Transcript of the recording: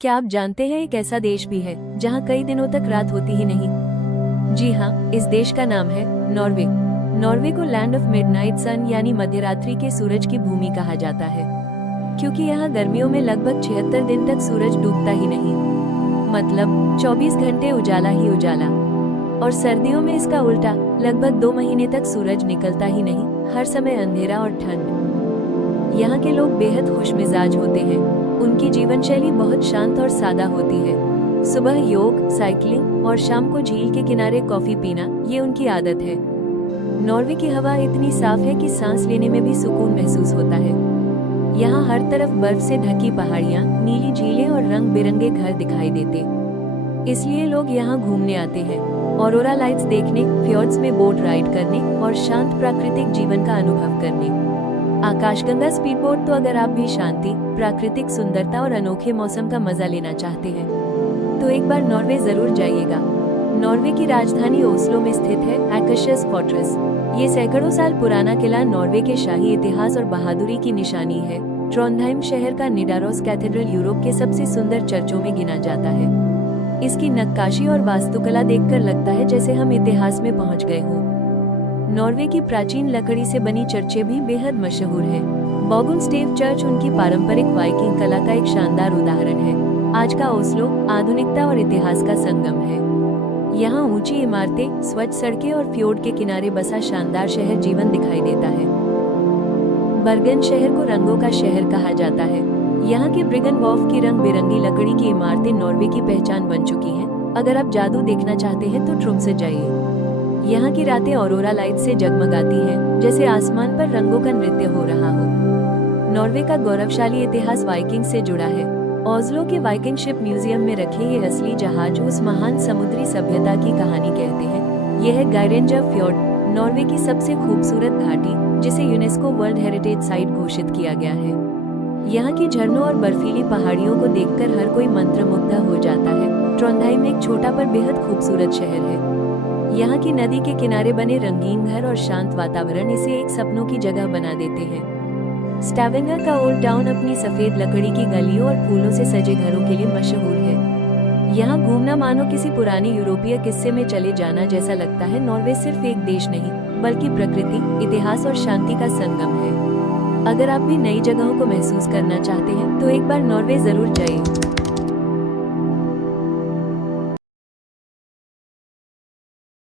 क्या आप जानते हैं एक ऐसा देश भी है जहां कई दिनों तक रात होती ही नहीं? जी हाँ, इस देश का नाम है नॉर्वे। नॉर्वे को लैंड ऑफ मिडनाइट सन यानी मध्यरात्रि के सूरज की भूमि कहा जाता है, क्योंकि यहाँ गर्मियों में लगभग 76 दिन तक सूरज डूबता ही नहीं, मतलब 24 घंटे उजाला ही उजाला। और सर्दियों में इसका उल्टा, लगभग 2 महीने तक सूरज निकलता ही नहीं, हर समय अंधेरा और ठंड। यहाँ के लोग बेहद खुशमिजाज होते हैं। उनकी जीवन शैली बहुत शांत और सादा होती है। सुबह योग, साइकिलिंग और शाम को झील के किनारे कॉफी पीना, ये उनकी आदत है। नॉर्वे की हवा इतनी साफ है कि सांस लेने में भी सुकून महसूस होता है। यहाँ हर तरफ बर्फ से ढकी पहाड़ियाँ, नीली झीलें और रंग बिरंगे घर दिखाई देते, इसलिए लोग यहाँ घूमने आते हैं। ऑरोरा लाइट्स देखने, फ्योर्ड्स में बोट राइड करने और शांत प्राकृतिक जीवन का अनुभव करने। आकाशगंगा स्पीडबोट, तो अगर आप भी शांति, प्राकृतिक सुंदरता और अनोखे मौसम का मजा लेना चाहते हैं तो एक बार नॉर्वे जरूर जाइएगा। नॉर्वे की राजधानी ओस्लो में स्थित है एकेशियस फोर्ट्रेस। ये सैकड़ों साल पुराना किला नॉर्वे के शाही इतिहास और बहादुरी की निशानी है। ट्रोंडहाइम शहर का निडारोस कैथेड्रल यूरोप के सबसे सुंदर चर्चों में गिना जाता है। इसकी नक्काशी और वास्तुकला देखकर लगता है जैसे हम इतिहास में पहुंच गए हों। नॉर्वे की प्राचीन लकड़ी से बनी चर्चें भी बेहद मशहूर है। बॉगुनस्टेव चर्च उनकी पारंपरिक वाइकिंग कला का एक शानदार उदाहरण है। आज का ओस्लो आधुनिकता और इतिहास का संगम है। यहाँ ऊंची इमारतें, स्वच्छ सड़कें और फ्योर्ड के किनारे बसा शानदार शहर जीवन दिखाई देता है। बर्गन शहर को रंगों का शहर कहा जाता है। यहाँ के ब्रिगन वॉफ की रंग बिरंगी लकड़ी की इमारतें नॉर्वे की पहचान बन चुकी हैं। अगर आप जादू देखना चाहते हैं तो ट्रुम्से जाइए। यहाँ की रातें ऑरोरा लाइट से जगमगाती हैं, जैसे आसमान पर रंगों का नृत्य हो रहा हो। नॉर्वे का गौरवशाली इतिहास वाइकिंग से जुड़ा है। ओस्लो के वाइकिंग शिप म्यूजियम में रखे ये असली जहाज उस महान समुद्री सभ्यता की कहानी कहते हैं। यह है गायरेंजा फ्योर्ड, नॉर्वे की सबसे खूबसूरत घाटी, जिसे यूनेस्को वर्ल्ड हेरिटेज साइट घोषित किया गया है। यहाँ की झरनों और बर्फीली पहाड़ियों को देखकर हर कोई मंत्रमुग्ध हो जाता है। ट्रोंडहाइम एक छोटा पर बेहद खूबसूरत शहर है। यहाँ की नदी के किनारे बने रंगीन घर और शांत वातावरण इसे एक सपनों की जगह बना देते हैं। स्टावेंगर का ओल्ड टाउन अपनी सफेद लकड़ी की गलियों और फूलों से सजे घरों के लिए मशहूर है। यहाँ घूमना मानो किसी पुराने यूरोपीय किस्से में चले जाना जैसा लगता है। नॉर्वे सिर्फ एक देश नहीं, बल्कि प्रकृति, इतिहास और शांति का संगम है। अगर आप भी नई जगहों को महसूस करना चाहते हैं तो एक बार नॉर्वे जरूर जाइए।